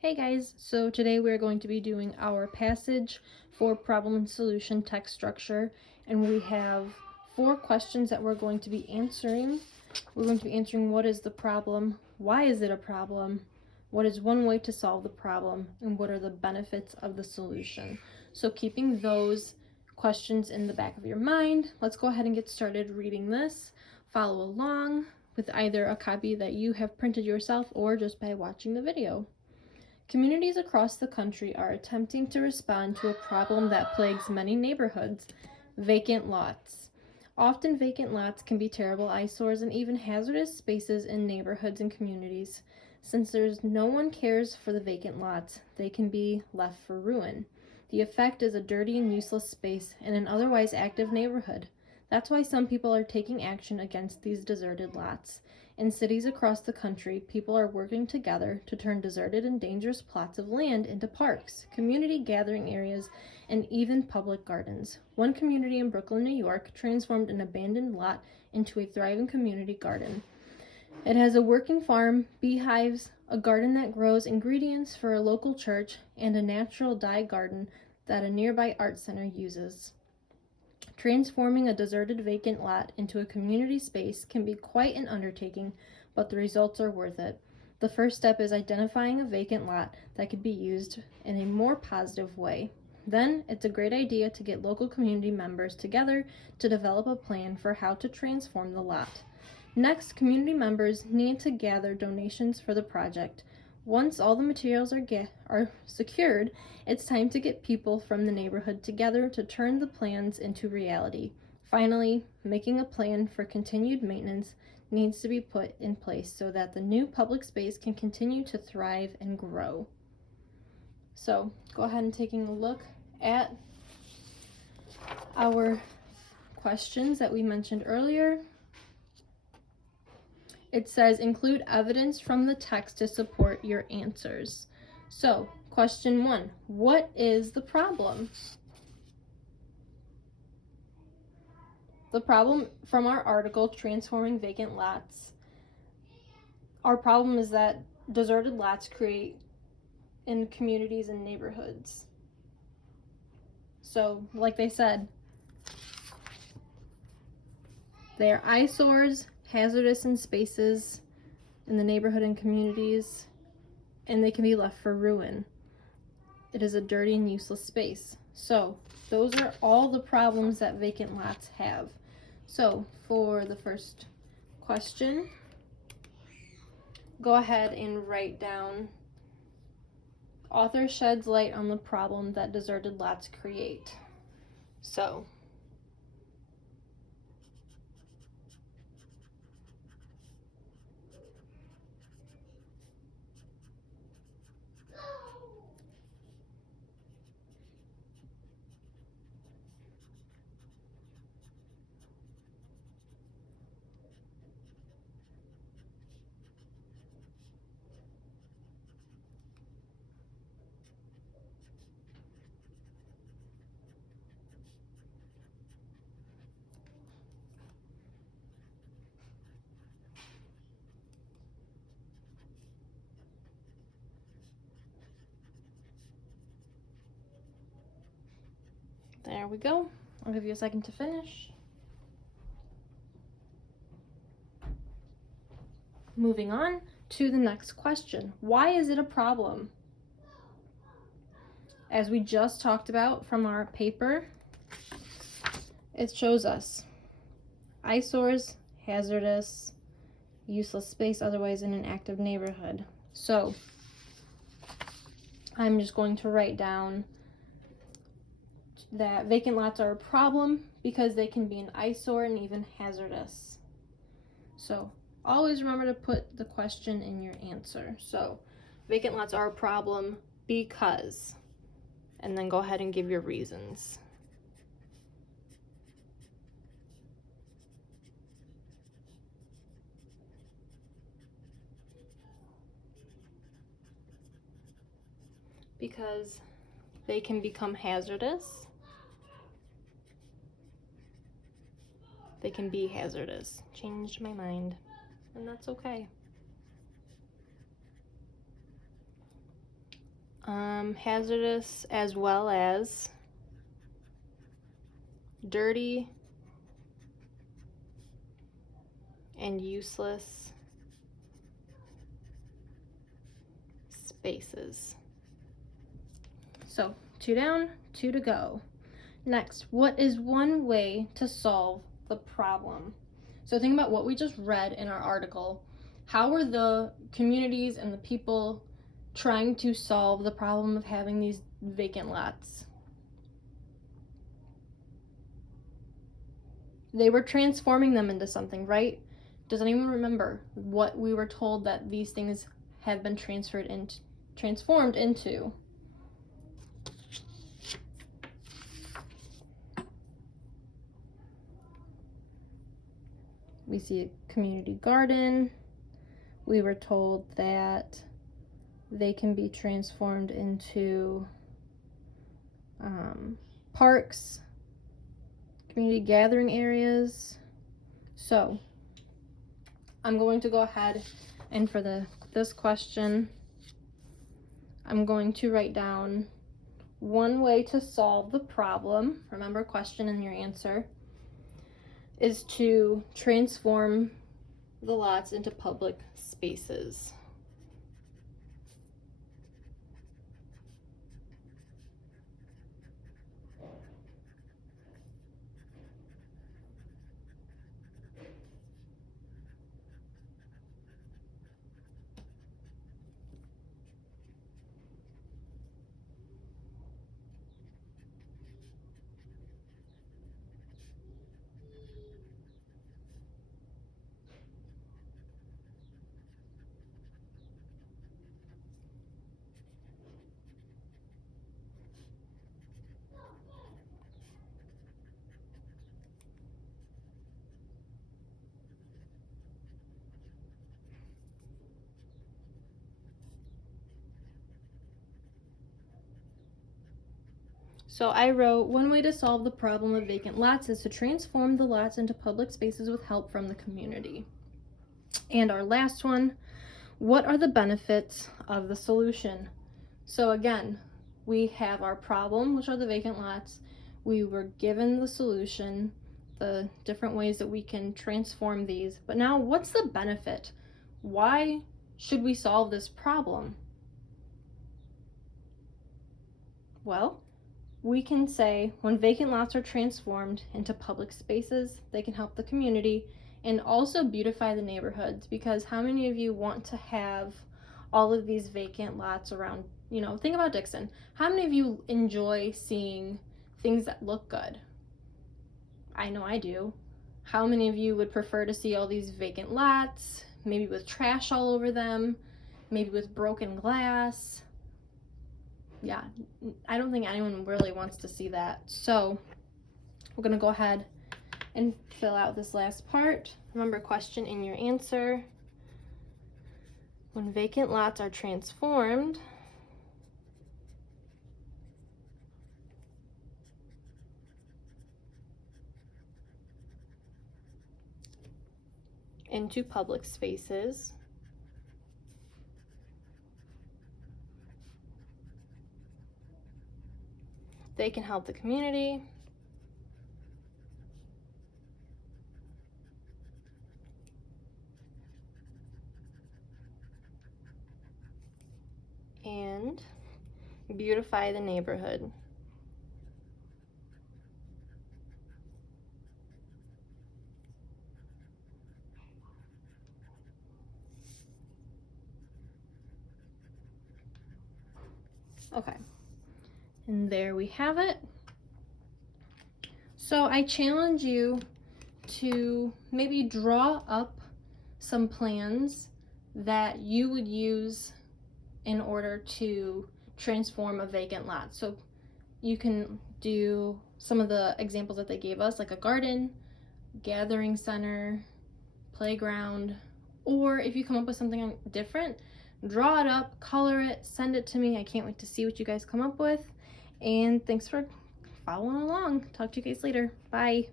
Hey guys, so today we're going to be doing our passage for problem and solution text structure, and we have 4 questions that we're going to be answering. We're going to be answering what is the problem, why is it a problem, what is one way to solve the problem, and what are the benefits of the solution. So keeping those questions in the back of your mind, let's go ahead and get started reading this. Follow along with either a copy that you have printed yourself or just by watching the video. Communities across the country are attempting to respond to a problem that plagues many neighborhoods: vacant lots. Often vacant lots can be terrible eyesores and even hazardous spaces in neighborhoods and communities. Since no one cares for the vacant lots, they can be left for ruin. The effect is a dirty and useless space in an otherwise active neighborhood. That's why some people are taking action against these deserted lots. In cities across the country, people are working together to turn deserted and dangerous plots of land into parks, community gathering areas, and even public gardens. One community in Brooklyn, New York, transformed an abandoned lot into a thriving community garden. It has a working farm, beehives, a garden that grows ingredients for a local church, and a natural dye garden that a nearby art center uses. Transforming a deserted vacant lot into a community space can be quite an undertaking, but the results are worth it. The first step is identifying a vacant lot that could be used in a more positive way. Then, it's a great idea to get local community members together to develop a plan for how to transform the lot. Next, community members need to gather donations for the project. Once all the materials are secured, it's time to get people from the neighborhood together to turn the plans into reality. Finally, making a plan for continued maintenance needs to be put in place so that the new public space can continue to thrive and grow. So, go ahead and taking a look at our questions that we mentioned earlier. It says include evidence from the text to support your answers. So, question 1, what is the problem? The problem from our article, Transforming Vacant Lots, our problem is that deserted lots create in communities and neighborhoods. So, like they said, they are eyesores, hazardous in spaces in the neighborhood and communities, and they can be left for ruin. It is a dirty and useless space. So, those are all the problems that vacant lots have. So, for the first question, go ahead and write down, author sheds light on the problem that deserted lots create. So, there we go. I'll give you a second to finish. Moving on to the next question. Why is it a problem? As we just talked about from our paper, it shows us eyesores, hazardous, useless space otherwise in an active neighborhood. So, I'm just going to write down that vacant lots are a problem because they can be an eyesore and even hazardous. So, always remember to put the question in your answer. So, vacant lots are a problem because, and then go ahead and give your reasons. Because they can become hazardous. They can be hazardous. Changed my mind, and that's okay. hazardous as well as dirty and useless spaces. So 2 down, 2 to go. Next, what is one way to solve the problem? So think about what we just read in our article. How are the communities and the people trying to solve the problem of having these vacant lots? They were transforming them into something, right? Does anyone remember what we were told that these things have been transformed into? We see a community garden. We were told that they can be transformed into parks, community gathering areas. So I'm going to go ahead and for this question, I'm going to write down one way to solve the problem. Remember, question and your answer is to transform the lots into public spaces. So I wrote, one way to solve the problem of vacant lots is to transform the lots into public spaces with help from the community. And our last one, what are the benefits of the solution? So again, we have our problem, which are the vacant lots. We were given the solution, the different ways that we can transform these. But now, what's the benefit? Why should we solve this problem? Well, we can say when vacant lots are transformed into public spaces, they can help the community and also beautify the neighborhoods, because how many of you want to have all of these vacant lots around, think about Dixon. How many of you enjoy seeing things that look good? I know I do. How many of you would prefer to see all these vacant lots, maybe with trash all over them, maybe with broken glass? Yeah, I don't think anyone really wants to see that. So we're going to go ahead and fill out this last part. Remember, question in your answer. When vacant lots are transformed into public spaces, they can help the community and beautify the neighborhood. Okay, and there we have it. So I challenge you to maybe draw up some plans that you would use in order to transform a vacant lot. So you can do some of the examples that they gave us, like a garden, gathering center, playground, or if you come up with something different, draw it up, color it, send it to me. I can't wait to see what you guys come up with. And thanks for following along. Talk to you guys later. Bye.